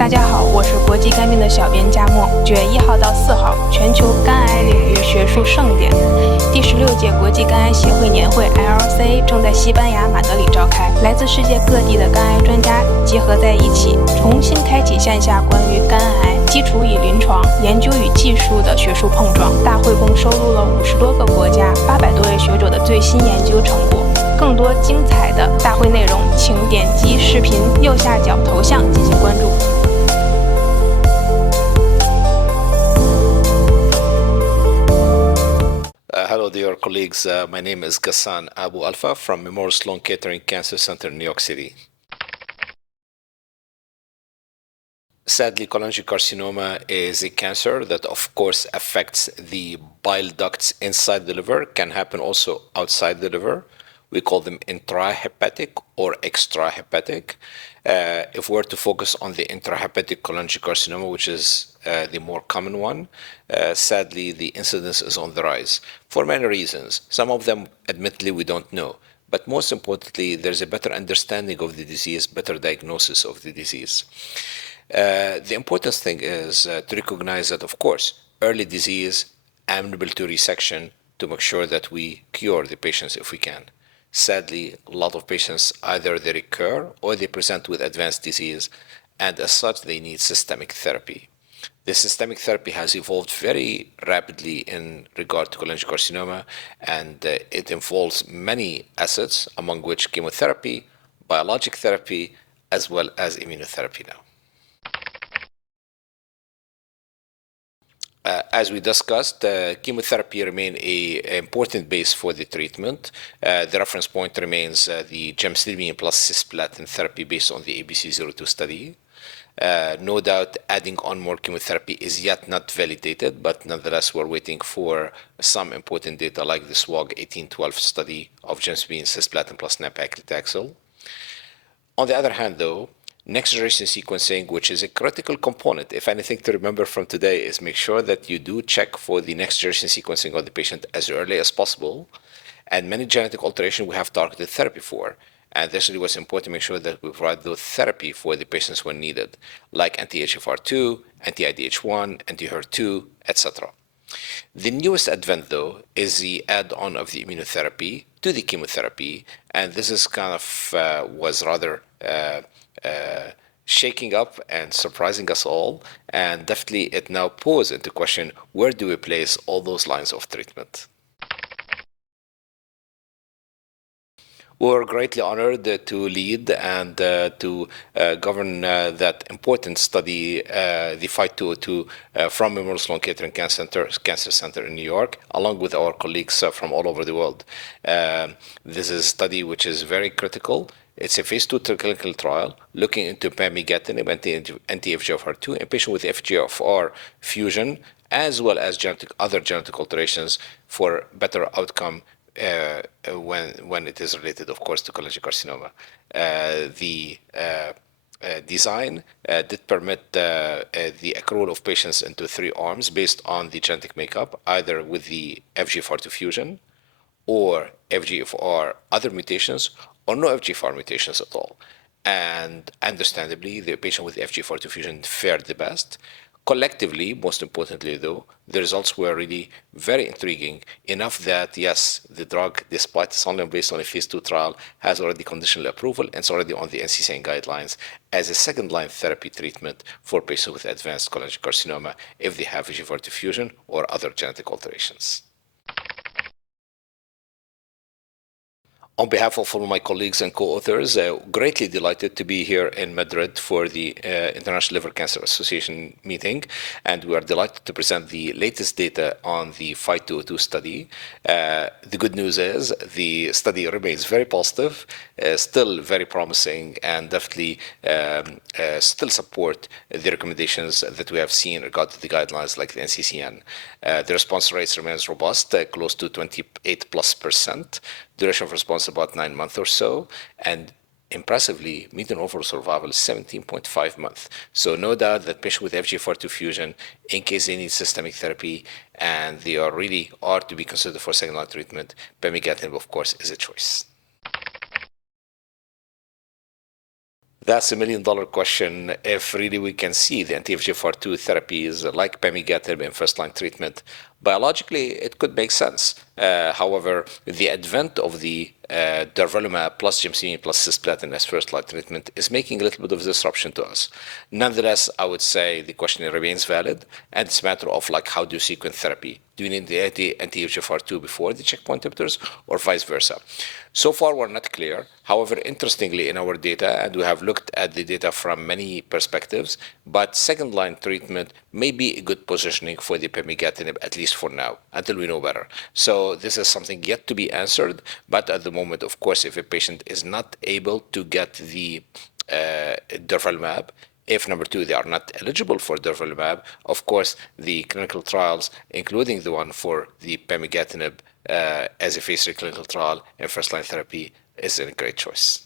大家好，我是国际肝病的小编佳墨。9月1号到4号，全球肝癌领域学术盛典，第16届国际肝癌协会年会 ILCA 正在西班牙马德里召开。来自世界各地的肝癌专家结合在一起，重新开启线下关于肝癌基础与临床、研究与技术的学术碰撞。大会共收录了50多个国家、800多位学者的最新研究成果。更多精彩的大会内容，请点击视频右下角头像进行关注。Hello, dear colleagues. My name is Ghassan Abou Alfa from Memorial Sloan Kettering Cancer Center in New York City. Sadly, cholangiocarcinoma is a cancer that, of course, affects the bile ducts inside the liver, can happen also outside the liver. We call them intrahepatic or extrahepatic. If we're to focus on the intrahepatic cholangiocarcinoma, which is the more common one, sadly, the incidence is on the rise for many reasons. Some of them, admittedly, we don't know. But most importantly, there's a better understanding of the disease, better diagnosis of the disease. The important thing is to recognize that, of course, early disease, amenable to resection to make sure that we cure the patients if we can. Sadly, a lot of patients either they recur or they present with advanced disease, and as such, they need systemic therapy. The systemic therapy has evolved very rapidly in regard to cholangiocarcinoma, and it involves many assets, among which chemotherapy, biologic therapy, as well as immunotherapy now. As we discussed, chemotherapy remains an important base for the treatment. The reference point remains the gemcitabine plus cisplatin therapy based on the ABC02 study. No doubt adding on more chemotherapy is yet not validated, but nonetheless, we're waiting for some important data like the SWOG 1812 study of gemcitabine cisplatin plus nab-paclitaxel. On the other hand, though, next generation sequencing, which is a critical component, if anything to remember from today, is make sure that you do check for the next generation sequencing of the patient as early as possible. And many genetic alterations we have targeted therapy for. And this really was important to make sure that we provide those therapy for the patients when needed, like anti-HFR2, anti-IDH1, anti-HER2, etc. The newest advent, though, is the add-on of the immunotherapy to the chemotherapy, and this is kind of was rather shaking up and surprising us all, and definitely it now poses into question, where do we place all those lines of treatment? We're greatly honored to lead and to govern that important study, the Fight 202, from Memorial Sloan Kettering Cancer Center in New York, along with our colleagues from all over the world. This is a study which is very critical. It's a phase 2 clinical trial looking into pemigatinib, anti-FGFR2, in patients with FGFR fusion, as well as other genetic alterations for better outcome when it is related, of course, to cholangiocarcinoma. The design did permit the accrual of patients into 3 arms based on the genetic makeup, either with the FGFR2 fusion or FGFR other mutations, or no FGFR mutations at all. And understandably, the patient with FGFR2 fusion fared the best. Collectively, most importantly, though, the results were really very intriguing, enough that, yes, the drug, despite it's only based on a phase 2 trial, has already conditional approval and it's already on the NCCN guidelines as a second-line therapy treatment for patients with advanced cholangiocarcinoma if they have FGFR2 fusion or other genetic alterations. On behalf of all my colleagues and co-authors, greatly delighted to be here in Madrid for the International Liver Cancer Association meeting, and we are delighted to present the latest data on the Fight 202 study. The good news is the study remains very positive, still very promising, and definitely still support the recommendations that we have seen regarding the guidelines like the NCCN. The response rates remains robust, close to 28+%. Duration of response about 9 months or so, and impressively, median overall survival is 17.5 months. So no doubt that patients with FGFR2 fusion, in case they need systemic therapy and they are to be considered for second-line treatment, pemigatinib, of course, is a choice. That's $1 million question. If really we can see the anti-FGFR2 therapies like pemigatinib in first-line treatment, biologically it could make sense. However, the advent of the durvalumab plus gemcitabine plus cisplatin as first-line treatment is making a little bit of disruption to us. Nonetheless, I would say the question remains valid, and it's a matter of like how do you sequence therapy? Do you need the anti-FGFR2 before the checkpoint inhibitors or vice versa? So far, we're not clear. However, interestingly, in our data, and we have looked at the data from many perspectives, but second-line treatment may be a good positioning for the pemigatinib, at least for now, until we know better. So this is something yet to be answered, but at the moment, of course, if a patient is not able to get the durvalumab, if number two, they are not eligible for durvalumab, of course, the clinical trials, including the one for the pemigatinib as a phase 3 clinical trial in first-line therapy, is a great choice.